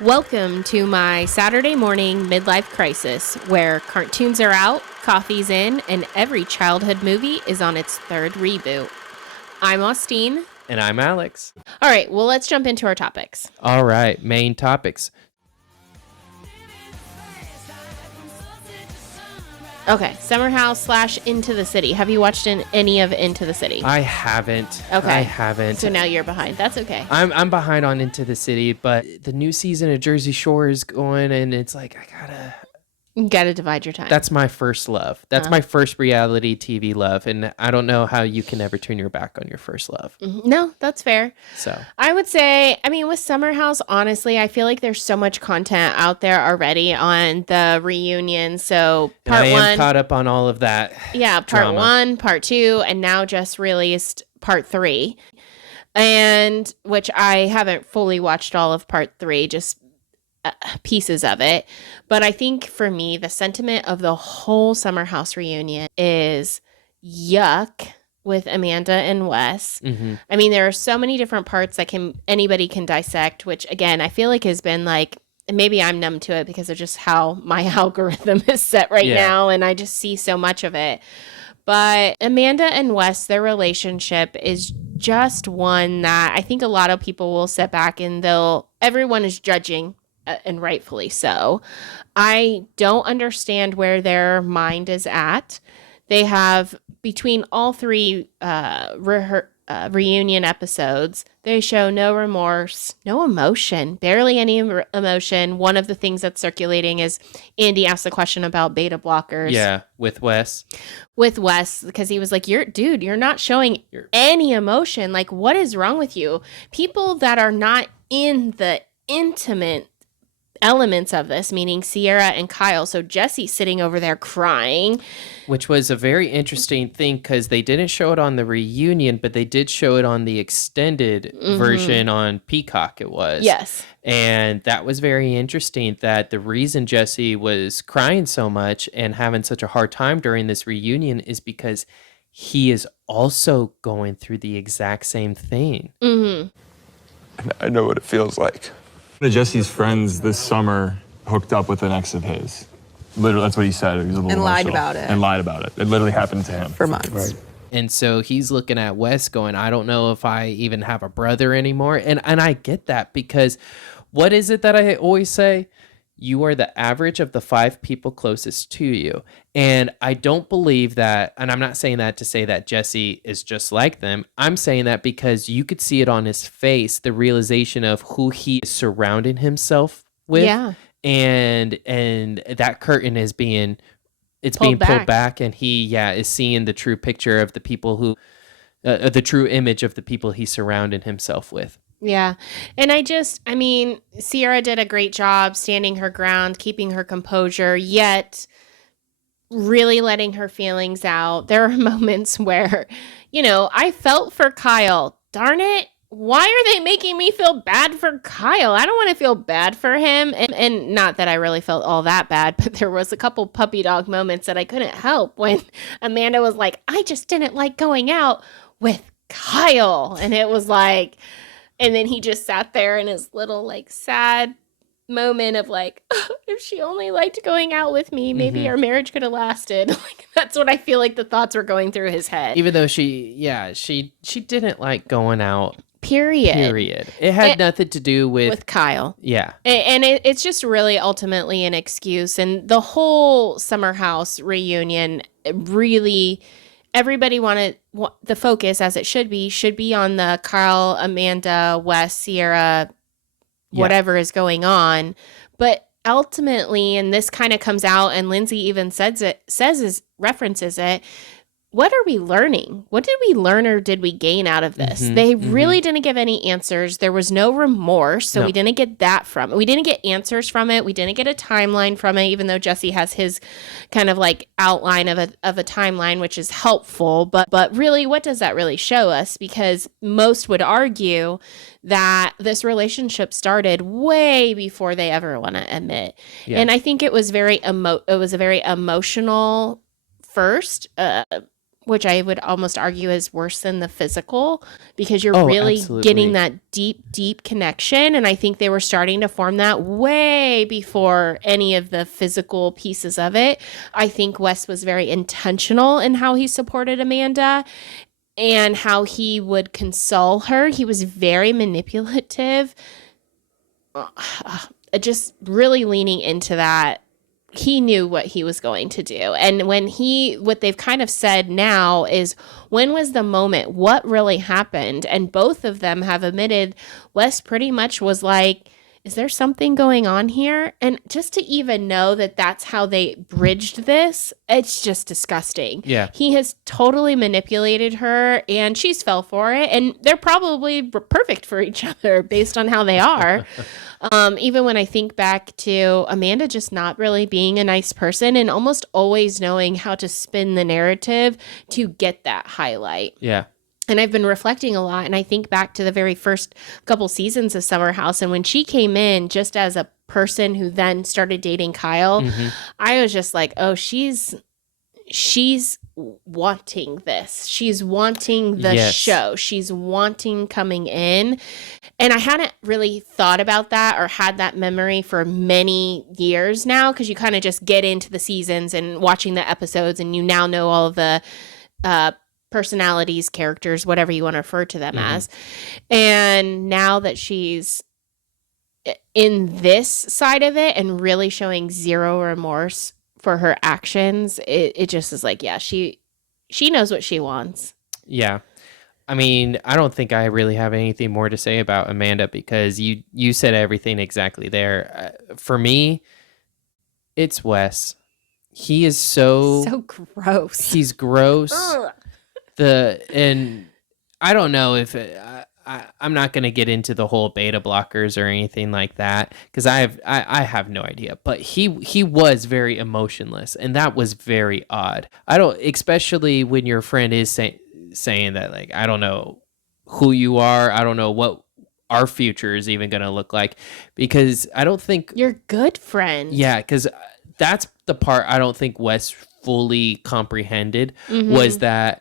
Welcome to my Saturday morning midlife crisis, where cartoons are out, coffee's in, and every childhood movie is on its third reboot. I'm Austine. And I'm Alex. All right, well, let's jump into our topics. All right, main topics. Okay, Summer House / Into the City. Have you watched any of Into the City? I haven't. Okay. I haven't. So now you're behind. That's okay. I'm behind on Into the City, but the new season of Jersey Shore is going, and it's like You gotta divide your time. That's my first love. That's my first reality TV love, and I don't know how you can ever turn your back on your first love. No, that's fair. So I would say, with Summer House, honestly, I feel like there's so much content out there already on the reunion. So I am caught up on all of that. Yeah, part 1, part 2, and now just released part 3. And which I haven't fully watched all of part 3, just pieces of it. But I think for me, the sentiment of the whole Summer House reunion is yuck with Amanda and Wes. Mm-hmm. There are so many different parts that anybody can dissect, which again, I feel like has been like, maybe I'm numb to it because of just how my algorithm is set right now. And I just see so much of it. But Amanda and Wes, their relationship is just one that I think a lot of people will sit back and everyone is judging, and rightfully so. I don't understand where their mind is at. They have, between all 3 reunion episodes, they show no remorse, no emotion, barely any emotion. One of the things that's circulating is Andy asked the question about beta blockers. Yeah, with Wes. With Wes, because he was like, you're not showing any emotion. Like, what is wrong with you? People that are not in the intimate elements of this, meaning Sierra and Kyle. So Jesse's sitting over there crying. Which was a very interesting thing because they didn't show it on the reunion, but they did show it on the extended version on Peacock, it was. Yes. And that was very interesting that the reason Jesse was crying so much and having such a hard time during this reunion is because he is also going through the exact same thing. Mm-hmm. And I know what it feels like. Jesse's friends this summer hooked up with an ex of his. Literally, that's what he said. He was a little and lied emotional. about it. And lied about it. It literally happened to him. For months. Right. And so he's looking at Wes going, I don't know if I even have a brother anymore. And I get that because what is it that I always say? You are the average of the 5 people closest to you. And I don't believe that, and I'm not saying that to say that Jesse is just like them. I'm saying that because you could see it on his face, the realization of who he is surrounding himself with. Yeah. And that curtain is being pulled back, and he is seeing the true picture of the people who the true image of the people he's surrounding himself with. Yeah. And Sierra did a great job standing her ground, keeping her composure, yet really letting her feelings out. There are moments where, I felt for Kyle. Darn it. Why are they making me feel bad for Kyle? I don't want to feel bad for him. And not that I really felt all that bad, but there was a couple puppy dog moments that I couldn't help when Amanda was like, I just didn't like going out with Kyle. And it was like, and then he just sat there in his little like sad moment of like, oh, if she only liked going out with me, maybe our marriage could have lasted. Like, that's what I feel like the thoughts were going through his head. Even though she didn't like going out. Period. It had nothing to do with Kyle. Yeah. And it's just really ultimately an excuse. And the whole Summer House reunion really, everybody wanted the focus, as it should be on the Kyle, Amanda, Wes, Sierra, whatever is going on. But ultimately, and this kind of comes out, and Lindsay even references it, what are we learning? What did we learn or did we gain out of this? They really didn't give any answers. There was no remorse, so we didn't get that from it. We didn't get answers from it. We didn't get a timeline from it, even though Jesse has his kind of like outline of a timeline, which is helpful. But really, what does that really show us? Because most would argue that this relationship started way before they ever want to admit. Yeah. And I think it was a very emotional first which I would almost argue is worse than the physical, because you're Oh, really absolutely. getting that deep connection. And I think they were starting to form that way before any of the physical pieces of it. I think Wes was very intentional in how he supported Amanda and how he would console her. He was very manipulative, just really leaning into that. He knew what he was going to do. And what they've kind of said now is, when was the moment? What really happened? And both of them have admitted Wes pretty much was like, is there something going on here? And just to even know that that's how they bridged this, it's just disgusting. Yeah. He has totally manipulated her, and she's fell for it. And they're probably perfect for each other based on how they are. Even when I think back to Amanda just not really being a nice person and almost always knowing how to spin the narrative to get that highlight. Yeah. And I've been reflecting a lot, and I think back to the very first couple seasons of Summer House, and when she came in just as a person who then started dating Kyle, I was just like, oh, she's wanting this. She's wanting the Yes. show. She's wanting coming in. And I hadn't really thought about that or had that memory for many years now, because you kind of just get into the seasons and watching the episodes, and you now know all of the personalities, characters, whatever you want to refer to them as. And now that she's in this side of it and really showing zero remorse for her actions, it just is like, yeah, she knows what she wants. Yeah. I mean, I don't think I really have anything more to say about Amanda, because you said everything exactly there. For me, it's Wes. He is So gross. he's gross. Ugh. And I don't know if I'm not going to get into the whole beta blockers or anything like that, because I have no idea. But he was very emotionless, and that was very odd. I don't, especially when your friend is saying that, like, I don't know who you are. I don't know what our future is even going to look like, because I don't think You're good friends. Yeah, because that's the part I don't think Wes fully comprehended, was that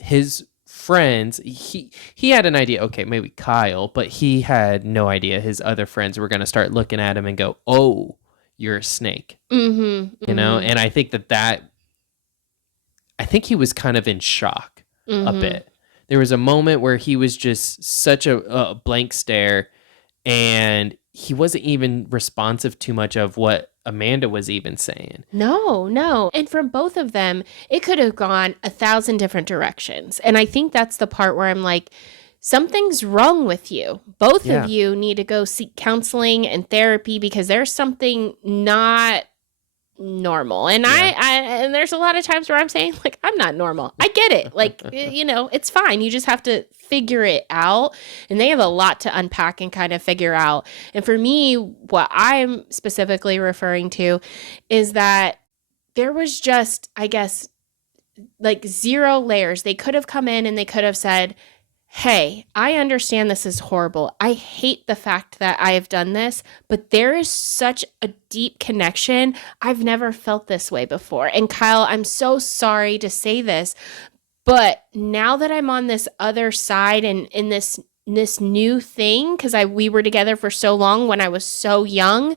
his friends, he had an idea, okay, maybe Kyle, but he had no idea his other friends were going to start looking at him and go, oh, you're a snake. You know? And I think I think he was kind of in shock a bit. There was a moment where he was just such a blank stare, and he wasn't even responsive too much of what Amanda was even saying. No. And from both of them, it could have gone 1,000 different directions. And I think that's the part where I'm like, something's wrong with you. Both Yeah. of you need to go seek counseling and therapy, because there's something not normal. And and there's a lot of times where I'm saying, like, I'm not normal. I get it. Like, it's fine. You just have to figure it out. And they have a lot to unpack and kind of figure out. And for me, what I'm specifically referring to is that there was just, I guess, like 0 layers. They could have come in and they could have said, hey, I understand this is horrible. I hate the fact that I have done this, but there is such a deep connection. I've never felt this way before. And Kyle, I'm so sorry to say this, but now that I'm on this other side and in this new thing, because we were together for so long when I was so young,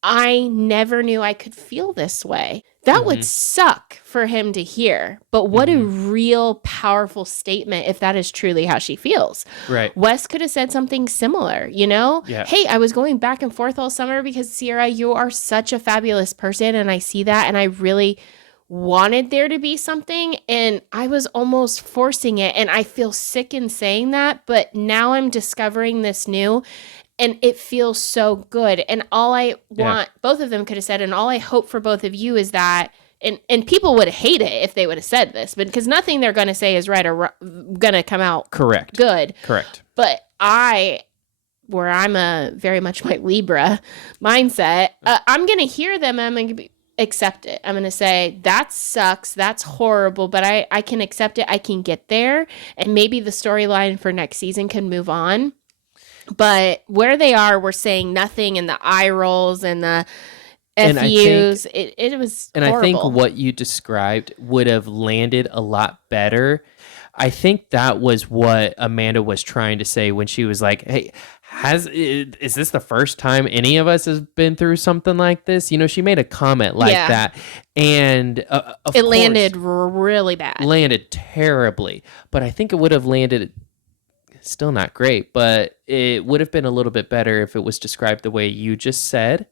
I never knew I could feel this way. That would suck for him to hear. But what a real powerful statement if that is truly how she feels. Right. Wes could have said something similar, you know? Yeah. Hey, I was going back and forth all summer because, Sierra, you are such a fabulous person, and I see that, and I really wanted there to be something, and I was almost forcing it, and I feel sick in saying that, but now I'm discovering this new, and it feels so good. And all I want, both of them could have said, and all I hope for both of you is that, and people would hate it if they would have said this, but because nothing they're going to say is right or going to come out Correct. good. Correct. But where I'm a very much my Libra mindset, I'm going to hear them. I'm going to accept it. I'm going to say, that sucks. That's horrible, but I can accept it. I can get there. And maybe the storyline for next season can move on. But where they are, we're saying nothing, and the eye rolls and And I think- FUs. It was And horrible. I think what you described would have landed a lot better. I think that was what Amanda was trying to say when she was like, "Hey, is this the first time any of us has been through something like this?" You know, she made a comment like Yeah. that, and of it course, landed really bad. landed terribly. But I think it would have landed still not great, but it would have been a little bit better if it was described the way you just said,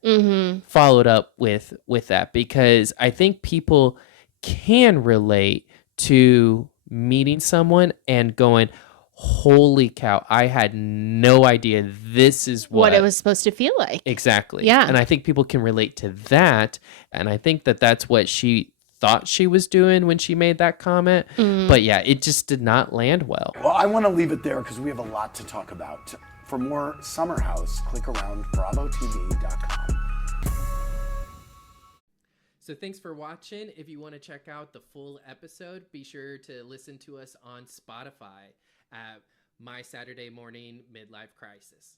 followed up with that, because I think people can relate to meeting someone and going, holy cow, I had no idea this is what it was supposed to feel like. exactly. Yeah. And I think people can relate to that, and I think that that's what she thought she was doing when she made that comment. But yeah, it just did not land well. Well, I want to leave it there because we have a lot to talk about. For more Summer House, click around BravoTV.com. So thanks for watching. If you want to check out the full episode, be sure to listen to us on Spotify at My Saturday Morning Midlife Crisis.